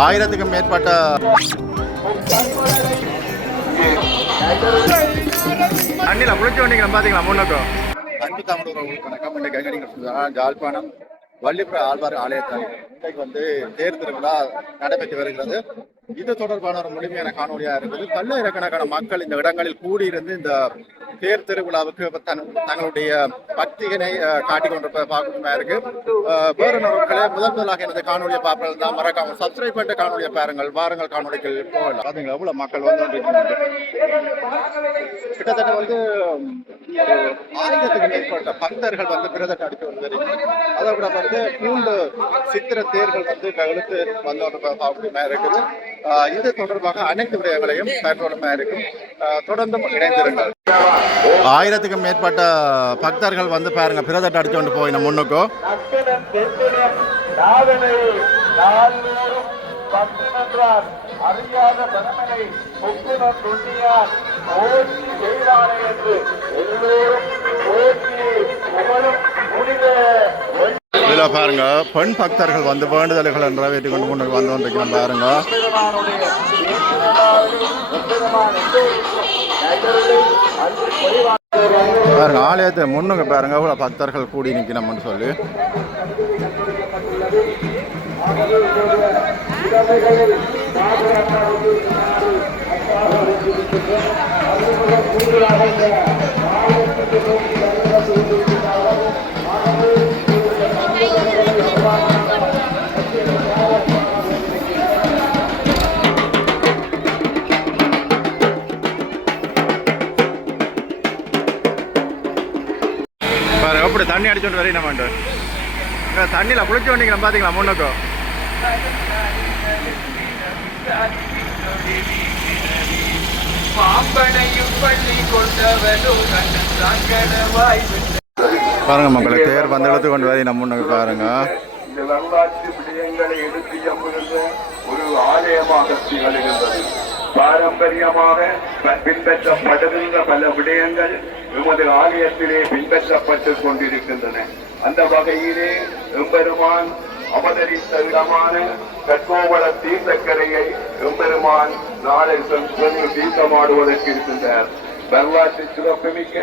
ஆயிரத்துக்கும் மேற்பட்ட அண்ணில குளிச்சு வந்தீங்க பாத்தீங்களா முன்னோக்கம் அன்பு தமிழ் வணக்கம். ஜாழ்ப்பாணம் வள்ளிபுர ஆழ்வார் ஆலயத்தில் இன்றைக்கு தேர் திருவிழா நடைபெற்று வருகிறது. இது தொடர்பான ஒரு முழுமையான காணொலியா இருக்குது. பல்லாயிரக்கணக்கான மக்கள் இந்த இடங்களில் கூடியிருந்து இந்த தேர் திருவிழாவுக்கு தங்களுடைய பக்தியினை காட்டிக் கொண்டிருப்ப பார்க்கணுமா இருக்கு. வேற நபர்களே முதலாக எனது காணொலியை பார்ப்பது தான் மறக்காம சப்ஸ்கிரைப் பண்ணிட்டு காணொலியை பாருங்கள். வாரங்கள் காணொலிகள் போகலாம். பாத்தீங்களா எவ்வளவு மக்கள் கிட்டத்தட்ட ஆயிரத்துக்கு மேற்பட்ட பக்தர்கள் பிரதத்தை அடித்து வருகிறார்கள். அதை விட மூன்று சித்திர தேர்கள் இழுத்து பார்க்கணுமா இருக்குது. இது தொடர்பாக அனைத்து விடயங்களையும் பார்க்கணுமா இருக்கும். தொடர்ந்தும் இணைந்திருங்கள். ஆயிரத்துக்கும் மேற்பட்ட பக்தர்கள் பாருங்க பிரதத்தை அடிச்சு கொண்டு போயின முன்னுக்கோ அறியாத பணமனை முக்குணம் துணியார் ஓட்டி செய்வானே என்று எல்லோரும் ஓட்டி புகழும் முடிந்த இதில் பாருங்க பெண் பக்தர்கள் வேண்டுதல்கள் நிறைவேற்றி கொண்டு முன்னுக்கு கொண்டிருக்கிறோம். பாருங்க பாருங்க ஆலயத்தை முன்னுக்கு பாருங்க இவ்வளவு பக்தர்கள் கூடி நிற்கணும்னு சொல்லி எப்படி தண்ணி அடிச்சுட்டு வரீங்க நம்ம தண்ணியில் குளிச்சு வந்தீங்களா பார்த்தீங்களா முன்னுக்கோ பாருங்க மக்களை தேர் எடுத்து கொண்டு வரி நம்ம முன்னுக்கு பாருங்க. இந்த வரலாற்று விடயங்களை எடுத்து எம்புகின்ற ஒரு ஆலயமாக திகழ்கின்றது. பாரம்பரியமாக பின்பற்றப்படுகின்ற பல விடயங்கள் எமது ஆலயத்திலே பின்பற்றப்பட்டுக் கொண்டிருக்கின்றன. அந்த வகையிலே எம்பெருமான் அவதரித்த இடமான கற்கோவள தீர்த்தக்கரையை எம்பெருமான் நாளை சென்று தீர்த்தமாடுவதற்கு இருக்கின்றார். வரலாற்று சிறப்புமிக்க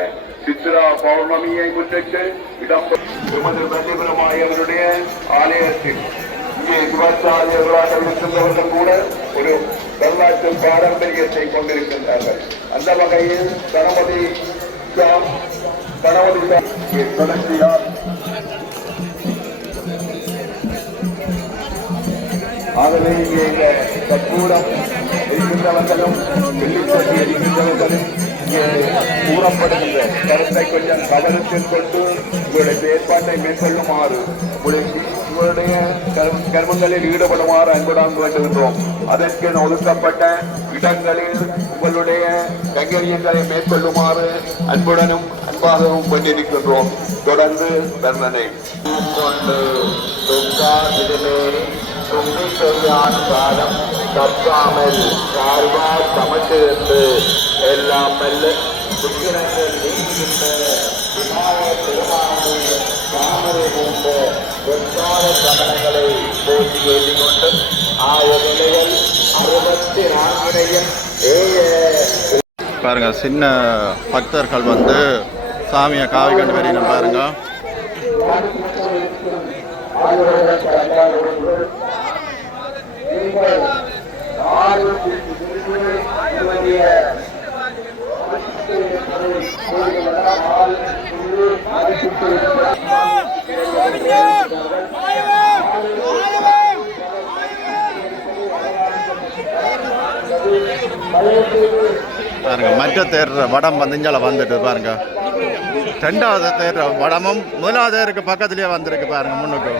சித்ரா பௌர்ணமியை முன்னிட்டு எமது வள்ளிபுரமாயவருடைய ஆலயத்தில் இங்கே விவசாயிகளாக இருக்கின்றவர்கள் கூட ஒரு வரலாற்று பாரம்பரியத்தை கொண்டிருக்கின்றார்கள். அந்த வகையில் கணபதி தொடர்ச்சியார் ஆகவே இங்கே இந்த கற்பூரம் இருக்கின்றவர்களும் வெள்ளிச்சட்டி இருக்கின்றவர்களும் இங்கே கூறப்படுகின்ற கருத்தை கொஞ்சம் கவனத்தில் கொண்டு உங்களுடைய ஏற்பாட்டை மேற்கொள்ளுமாறு உங்களுடைய கர்மங்களில் ஈடுபடுமாறு அன்புடன் வேண்டுகின்றோம். அதற்கென ஒதுக்கப்பட்ட இடங்களில் உங்களுடைய கைங்கரியங்களை மேற்கொள்ளுமாறு அன்புடனும் அன்பாகவும் கொண்டிருக்கின்றோம். தொடர்ந்து வர்ணனை கொண்டு தும்பி செய்யான் காலம் தப்பாமல் சார்பால் சமத்திருந்து எல்லாம் மெல்ல சுக்கிரங்கள் நீங்கின்ற விநாயகர் பெருமானுடைய தாமரை போன்ற வெற்கால சமணங்களை போட்டி எழுதி கொண்டு 1000 நிலைகள் 64 பாருங்க. சின்ன பக்தர்கள் சாமியை காவி கண்டு வரணும் பாருங்க. பாருங்க மற்ற தேர் வடம் இஞ்சால வந்துட்டு பாருங்க. ரெண்டாவது தேர் வடமும் முதலாவது தேருக்கு பக்கத்திலேயே வந்திருக்கு பாருங்க முன்னுக்கு.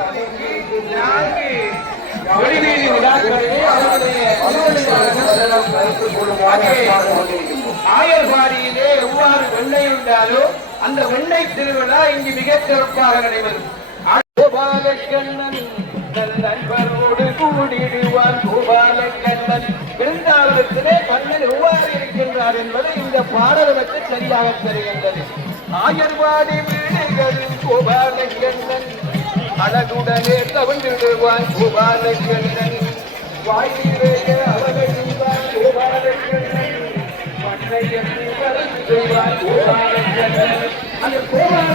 ஆயர்பாடியிலே எவ்வாறு வெண்ணை உண்டாலோ அந்த வெண்ணை திருவிழா இங்கு மிக சிறப்பாக நடைபெறும். நண்பரோடு கூடிடுவான் கோபாலக்கண்ணன் பிறந்தாளத்திலே கண்ணன் எவ்வாறு இருக்கின்றார் என்பது இந்த பாடலுக்கு சரியாக தெரிகின்றது. ஆயர்வாடி வீடுகளில் கோபாலக்கண்ணன் அழகுடனே தவழ்ந்திடுவான் கோபாலக்கண்ணன் வாயிலேய அவர்களுவான் கோபாலக்கண்ணன்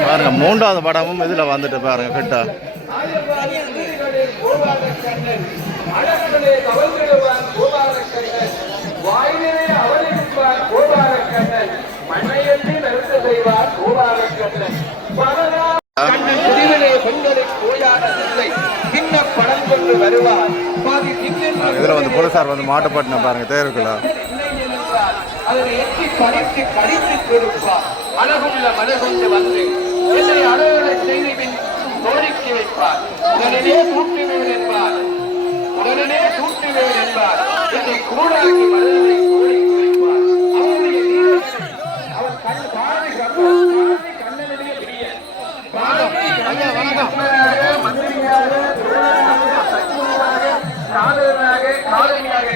பாருங்க மூன்றாவது படமும் இதுல வந்துட்டு பாருங்க கிட்ட அழகுடனே தவழ்ந்திடுவான் கோபாலக்கண்ணன் வாயிலே அவர்களுவான் கோபாலக்கண்ணன் மண்ணையற்றி நிறுத்த செய்வார் கோபாலக்கண்ணன் கண்ணன் முடிவிலே பெண்களை கோயாடவில்லை சின்ன படம் கொண்டு வருவார் இதுல வந்து போலீசார் வந்து மாட்டுப்பட்டின பாருங்க தேருக்குள்ள அதனை எட்டி படித்து கடித்து கொடுப்பார் அழகுள்ள மனகொண்டு வந்து என்னை அழகுகளை செய்து பின் கோரிக்கை வைப்பார் உடனே தூட்டுவேன் என்பார் உடனே தூட்டுவேன் என்பார் என்னை கூடாக்கி மனதை கோரிக்கை வைப்பார் அவருடைய நீரங்களை அவர் கண் பாதி கண்ணனுடைய பிரிய மந்திரியாக காதலனாக காதலியாக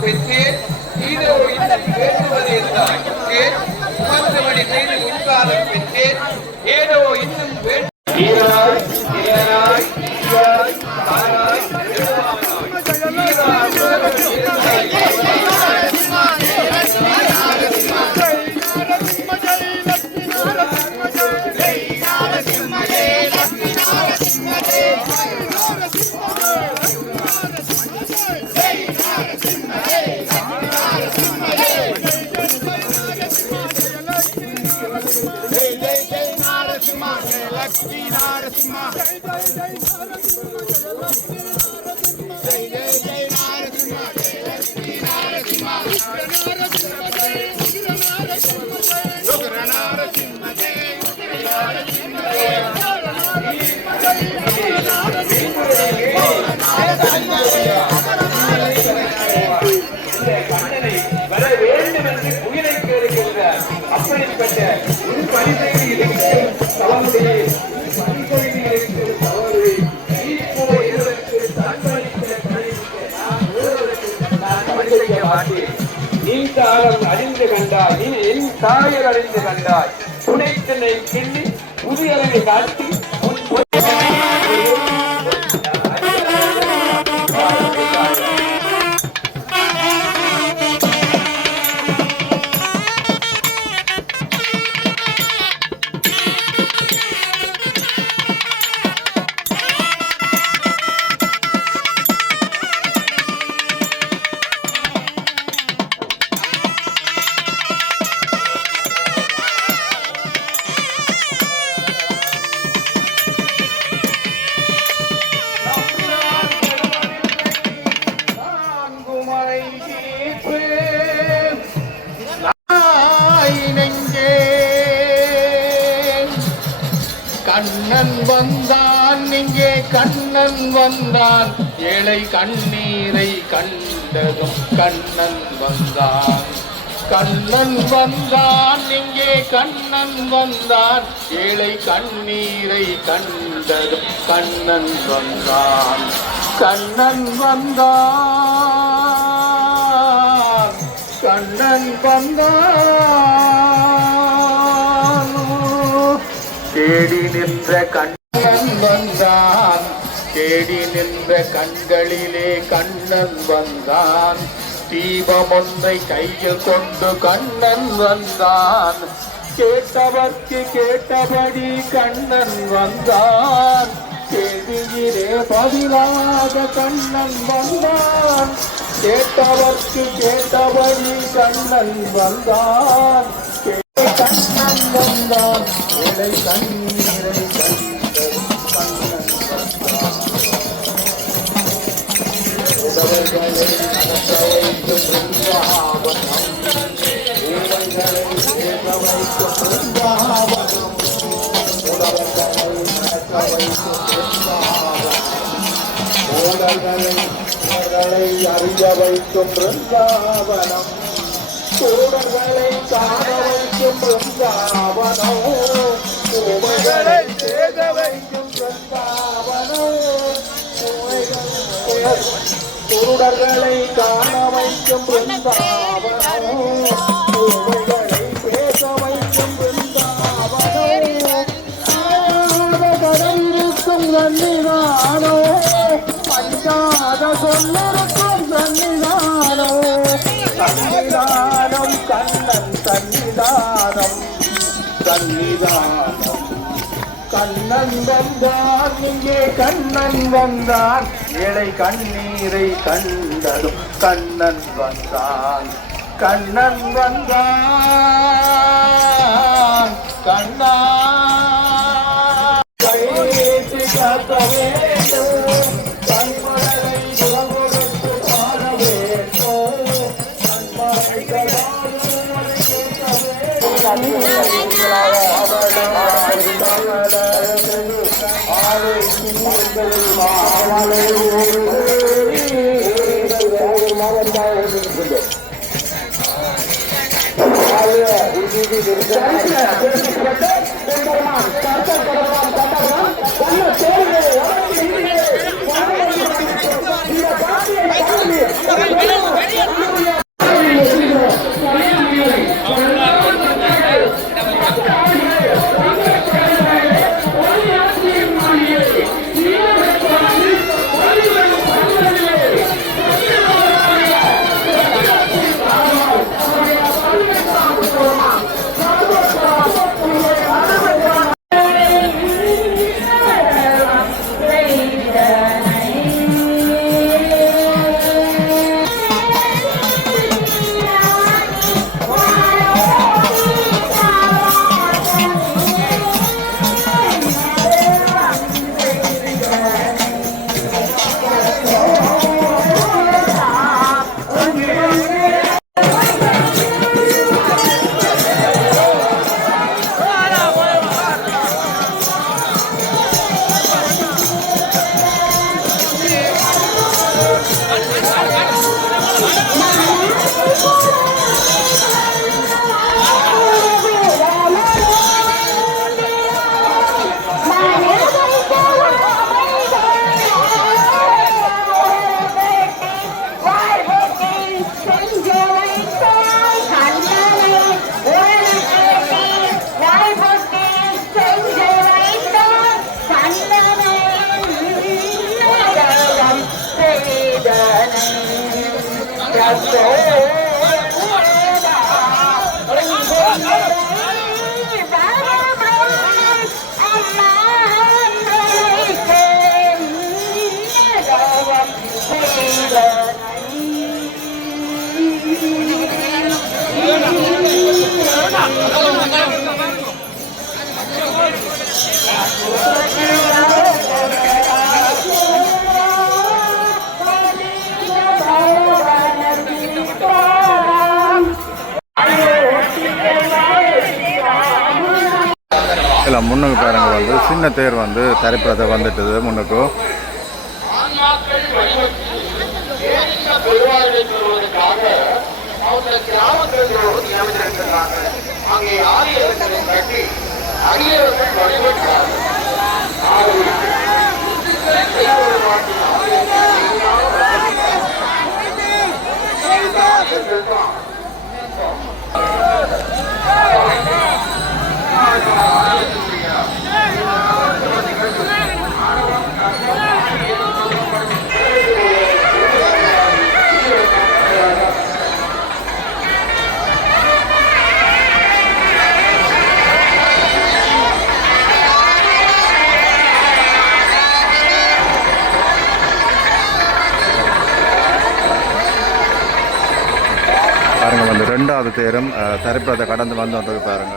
பெற்று இதோ இன்னும் வேண்டுவது என்றாய் செய்து உட்காரம் பெற்று ஏதோ இன்னும் வர வேண்டும் என்று உயிரை கேட்கின்றார். அப்படிப்பட்ட ஒரு பரிசையில் இருக்கும் தவறுடைய நீ தாரம் அறிந்து கண்டாய் நீ என் தாயர் அறிந்து கண்டாய் துணைத்தனை கிள்ளி புதியவனை காட்டி கண்ணன் வந்தான் இங்கே கண்ணன் வந்தான் ஏழை கண்ணீரை கண்டதும் கண்ணன் வந்தான் கண்ணன் வந்தான் இங்கே கண்ணன் வந்தான் ஏழை கண்ணீரை கண்டதும் கண்ணன் வந்தான் கண்ணன் வந்தான் கண்ணன் வந்தான் தேடி நின்ற கண்ணன் வந்தான் தேடி நின்ற கண்களிலே கண்ணன் வந்தான் தீபம் ஒன்றை கையில் கொண்டு கண்ணன் வந்தான் கேட்டவர்க்கு கேட்டபடி கண்ணன் வந்தான் கேள்வியிலே பதிலாக கண்ணன் வந்தான் கேட்டவர்க்கு கேட்டபடி கண்ணன் வந்தான் கண்ணன் வந்தான் ஏழை கண்ணீரை கண்டதும் கண்ணன் வந்தான் உடவர்களை நடக்க வைக்கும் பிருந்தாவனம் ஊழல்களை பேச வைக்கும் பிருந்தாவனம் உடவர்களை நடக்க வைக்கும் பிருந்தாவனம் அவர்களை அறிய வைக்கும் பிருந்தாவனம் சூடர்களை காண வைக்கும் பிருந்தாவனம் உமைகளை தேக வைக்கும் பிருந்தாவனம் குருடர்களை காண வைக்கும் பிருந்தாவனம் உமைகளை பேச வைக்கும் பிருந்தாவனம் கடலிருக்கும் சன்னிதானோ பஞ்சாத சொல்லிருக்கும் சன்னிதானோ சன்னிதானம் கண்ணன் சன்னிதானம் சன்னிதானம் கண்ணன் வந்தான் இங்கே கண்ணன் வந்தான் ஏழை கண்ணீரை கண்டதும் கண்ணன் வந்தான் கண்ணன் வந்தான் கண்ணா கையேற்றி காக்க வேண்டும் கண்மலை உறவுகளுக்கு காண வேண்டும் கண்மலை இல்லை முன்னுக்கு பாருங்க வந்து சின்ன தேர் வந்து தரைப்படத்தை வந்துட்டுது முன்னுக்கு பாருங்க வந்து ரெண்டாவது தேரும் தரைப்படத்தை கடந்து வந்து பாருங்க.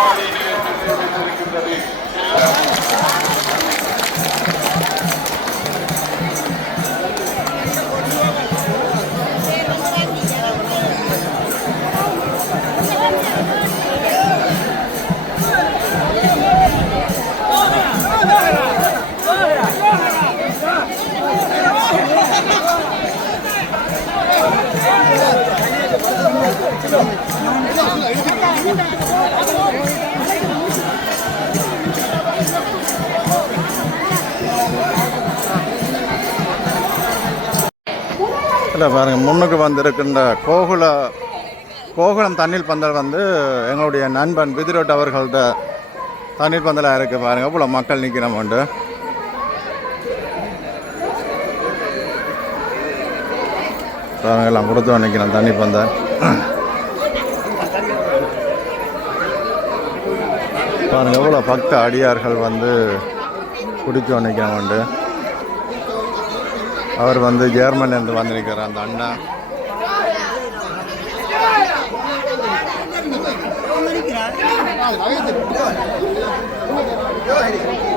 காலை நேரத்தில் இருக்கின்றது. இல்லை பாருங்கள், முன்னுக்கு வந்திருக்கின்ற கோகுலம் தண்ணீர் பந்தல் வந்து எங்களுடைய நண்பன் விதிரோட் அவர்கள்ட்ட தண்ணீர் பந்தலாக இருக்குது. பாருங்கள் இவ்வளோ மக்கள் நிற்கிறோம் உண்டு. பாருங்கள் எல்லாம் கொடுத்து நிற்கிறோம் தண்ணீர் பந்தல். பாருங்கள் எவ்வளோ பக்த அடியார்கள் வந்து குடிச்சு நிற்கிறோம் உண்டு. அவர் வந்து ஜெர்மனிலேருந்து வந்திருக்கிறார் அந்த அண்ணா. America.